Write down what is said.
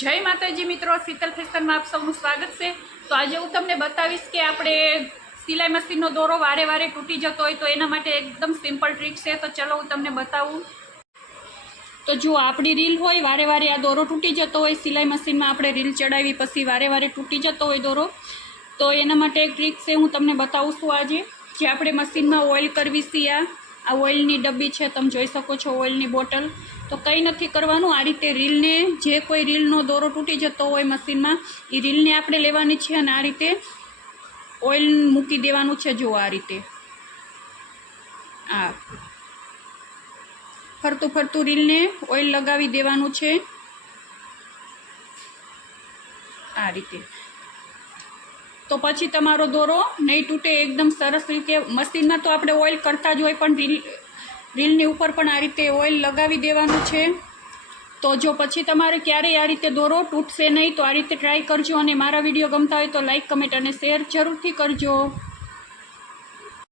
જય માતાજી મિત્રો, શીતલ ફેશનમાં આપ સૌનું સ્વાગત છે। તો આજે હું તમને બતાવીશ કે આપણે સિલાઈ મશીનનો દોરો વારે વારે તૂટી જતો હોય તો એના માટે એકદમ સિમ્પલ ટ્રીક છે। તો ચલો હું તમને બતાવું। તો જો આપણી રીલ હોય વારે વારે આ દોરો તૂટી જતો હોય, સિલાઈ મશીનમાં આપણે રીલ ચડાવી પછી વારે વારે તૂટી જતો હોય દોરો, તો એના માટે એક ટ્રીક છે, હું તમને બતાવું છું આજે। જે આપણે મશીનમાં ઓઇલ કરવી છે, આ ઓઇલની ડબ્બી છે, તમે જોઈ શકો છો ઓઇલની બોટલ। તો કંઈ નથી કરવાનું, આ રીતે રીલને, જે કોઈ રીલનો દોરો તૂટી જતો હોય મશીનમાં, એ રીલને આપણે લેવાની છે અને આ રીતે ઓઇલ મૂકી દેવાનું છે। જો આ રીતે આ ફરતું ફરતું રીલને ઓઇલ લગાવી દેવાનું છે આ રીતે। તો પછી તમારો દોરો નહીં તૂટે, એકદમ સરસ રીતે। મશીનમાં તો આપણે ઓઇલ કરતા જ હોય, પણ રીલની ઉપર પણ આ રીતે ઓઇલ લગાવી દેવાનું છે। તો જો પછી તમારે ક્યારેય આ રીતે દોરો તૂટશે નહીં। તો આ રીતે ટ્રાય કરજો અને મારા વિડીયો ગમતા હોય તો લાઈક, કમેન્ટ અને શેર જરૂરથી કરજો।